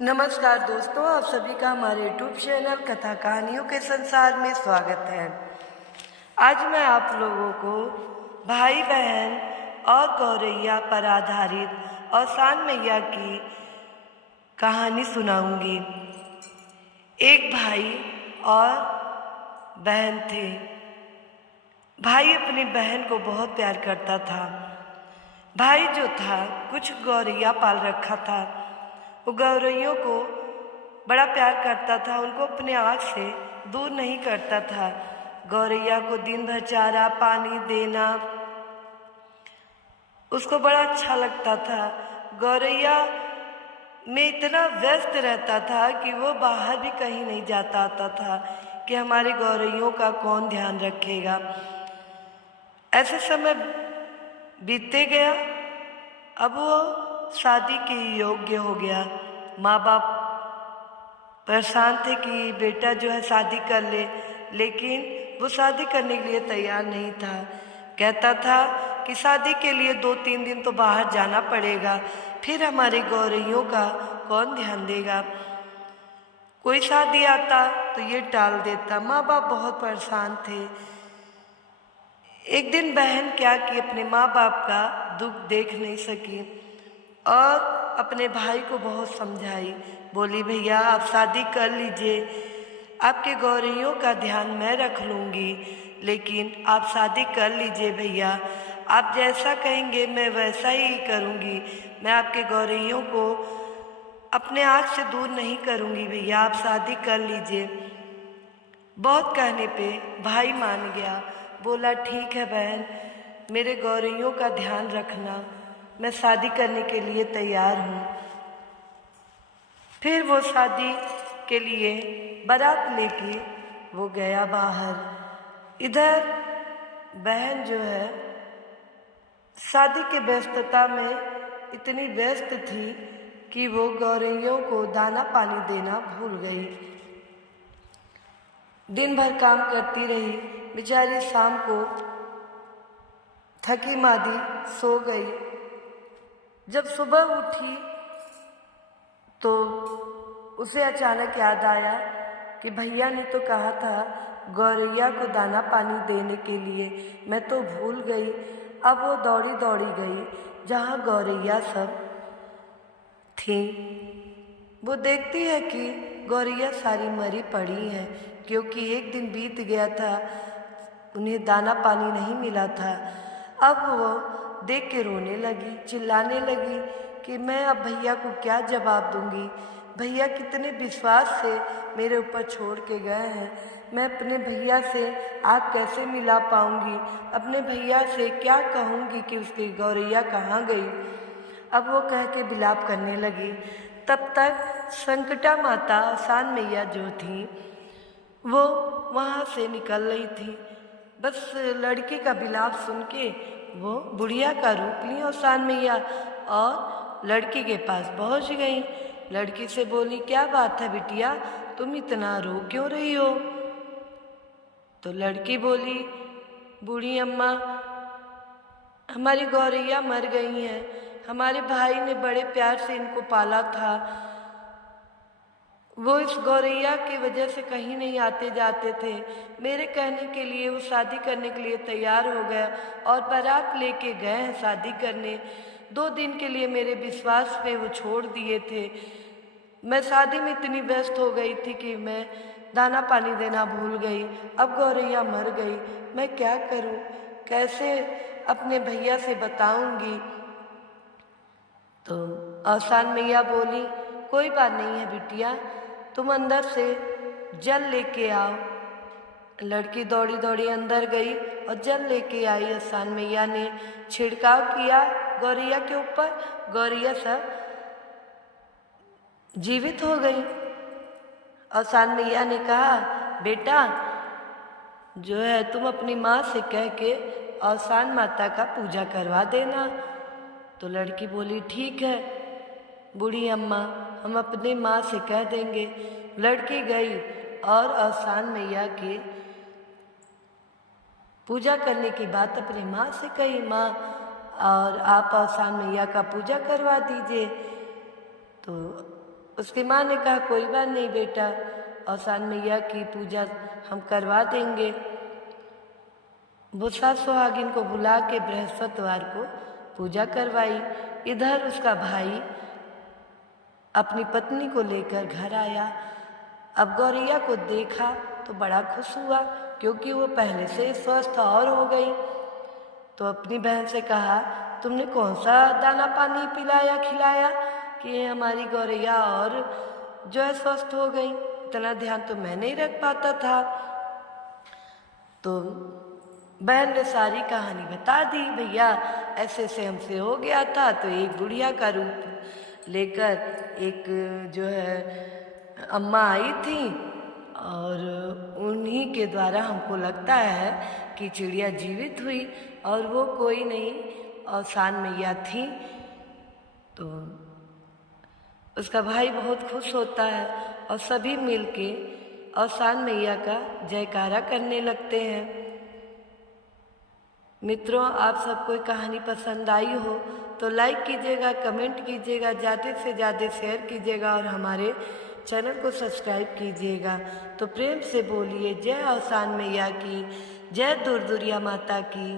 नमस्कार दोस्तों, आप सभी का हमारे यूट्यूब चैनल कथा कहानियों के संसार में स्वागत है। आज मैं आप लोगों को भाई बहन और गौरैया पर आधारित औसान मैया की कहानी सुनाऊंगी। एक भाई और बहन थे। भाई अपनी बहन को बहुत प्यार करता था। भाई जो था कुछ गौरैया पाल रखा था। वो गौरैयों को बड़ा प्यार करता था, उनको अपने आँख से दूर नहीं करता था। गौरैया को दिन भर चारा पानी देना उसको बड़ा अच्छा लगता था। गौरैया में इतना व्यस्त रहता था कि वो बाहर भी कहीं नहीं जाता आता था कि हमारी गौरैयों का कौन ध्यान रखेगा। ऐसे समय बीतते गया। अब वो शादी के योग्य हो गया। माँ बाप परेशान थे कि बेटा जो है शादी कर ले, लेकिन वो शादी करने के लिए तैयार नहीं था। कहता था कि शादी के लिए 2-3 दिन तो बाहर जाना पड़ेगा, फिर हमारी गौरैयों का कौन ध्यान देगा। कोई शादी आता तो ये टाल देता। माँ बाप बहुत परेशान थे। एक दिन बहन क्या कि अपने माँ बाप का दुख देख नहीं सकी और अपने भाई को बहुत समझाई। बोली, भैया आप शादी कर लीजिए, आपके गौरैयों का ध्यान मैं रख लूँगी, लेकिन आप शादी कर लीजिए भैया। आप जैसा कहेंगे मैं वैसा ही करूँगी। मैं आपके गौरैयों को अपने आँख से दूर नहीं करूँगी भैया, आप शादी कर लीजिए। बहुत कहने पे भाई मान गया। बोला, ठीक है बहन, मेरे गौरैयों का ध्यान रखना, मैं शादी करने के लिए तैयार हूँ। फिर वो शादी के लिए बारात लेके वो गया बाहर। इधर बहन जो है शादी के व्यस्तता में इतनी व्यस्त थी कि वो गौरैयों को दाना पानी देना भूल गई। दिन भर काम करती रही बेचारी। शाम को थकी मादी सो गई। जब सुबह उठी तो उसे अचानक याद आया कि भैया ने तो कहा था गौरैया को दाना पानी देने के लिए, मैं तो भूल गई। अब वो दौड़ी दौड़ी गई जहाँ गौरैया सब थी। वो देखती है कि गौरैया सारी मरी पड़ी है, क्योंकि एक दिन बीत गया था, उन्हें दाना पानी नहीं मिला था। अब वो देख के रोने लगी, चिल्लाने लगी कि मैं अब भैया को क्या जवाब दूंगी। भैया कितने विश्वास से मेरे ऊपर छोड़ के गए हैं, मैं अपने भैया से आँख कैसे मिला पाऊंगी। अपने भैया से क्या कहूँगी कि उसकी गौरैया कहाँ गई। अब वो कह के विलाप करने लगी। तब तक संकटा माता औसान मैया जो थी वो वहाँ से निकल रही थी। बस लड़की का विलाप सुन के वो बुढ़िया का रूप ली औसान मैया और लड़की के पास पहुँच गई। लड़की से बोली, क्या बात है बिटिया, तुम इतना रो क्यों रही हो। तो लड़की बोली, बूढ़ी अम्मा, हमारी गौरैया मर गई हैं। हमारे भाई ने बड़े प्यार से इनको पाला था। वो इस गौरैया की वजह से कहीं नहीं आते जाते थे। मेरे कहने के लिए वो शादी करने के लिए तैयार हो गया और बारात लेके गए हैं शादी करने। 2 दिन के लिए मेरे विश्वास पे वो छोड़ दिए थे। मैं शादी में इतनी व्यस्त हो गई थी कि मैं दाना पानी देना भूल गई। अब गौरैया मर गई, मैं क्या करूं, कैसे अपने भैया से बताऊंगी। तो औसान मैया बोली, कोई बात नहीं है बिटिया, तुम अंदर से जल लेके आओ। लड़की दौड़ी दौड़ी अंदर गई और जल लेके आई। औसान मैया ने छिड़काव किया गौरैया के ऊपर। गौरैया सब जीवित हो गई। औसान मैया ने कहा, बेटा जो है तुम अपनी माँ से कह के औसान माता का पूजा करवा देना। तो लड़की बोली, ठीक है बूढ़ी अम्मा, हम अपने माँ से कह देंगे। लड़की गई और औसान मैया की पूजा करने की बात अपनी माँ से कही। माँ, और आप औसान मैया का पूजा करवा दीजिए। तो उसकी माँ ने कहा कोई बात नहीं बेटा, औसान मैया की पूजा हम करवा देंगे। वो 7 सुहागिन को बुला के बृहस्पतिवार को पूजा करवाई। इधर उसका भाई अपनी पत्नी को लेकर घर आया। अब गौरैया को देखा तो बड़ा खुश हुआ, क्योंकि वो पहले से स्वस्थ और हो गई। तो अपनी बहन से कहा, तुमने कौन सा दाना पानी पिलाया खिलाया कि हमारी गौरैया और जो है स्वस्थ हो गई? इतना ध्यान तो मैं नहीं रख पाता था। तो बहन ने सारी कहानी बता दी, भैया ऐसे ऐसे हमसे हो गया था। तो एक बुढ़िया का रूप लेकर एक जो है अम्मा आई थी, और उन्हीं के द्वारा हमको लगता है कि चिड़िया जीवित हुई, और वो कोई नहीं औसान मैया थी। तो उसका भाई बहुत खुश होता है और सभी मिलके औसान मैया का जयकारा करने लगते हैं। मित्रों, आप सबको कहानी पसंद आई हो तो लाइक कीजिएगा, कमेंट कीजिएगा, ज़्यादा से ज़्यादा शेयर कीजिएगा और हमारे चैनल को सब्सक्राइब कीजिएगा। तो प्रेम से बोलिए जय औसान मैया की, जय दुर्दुरिया माता की।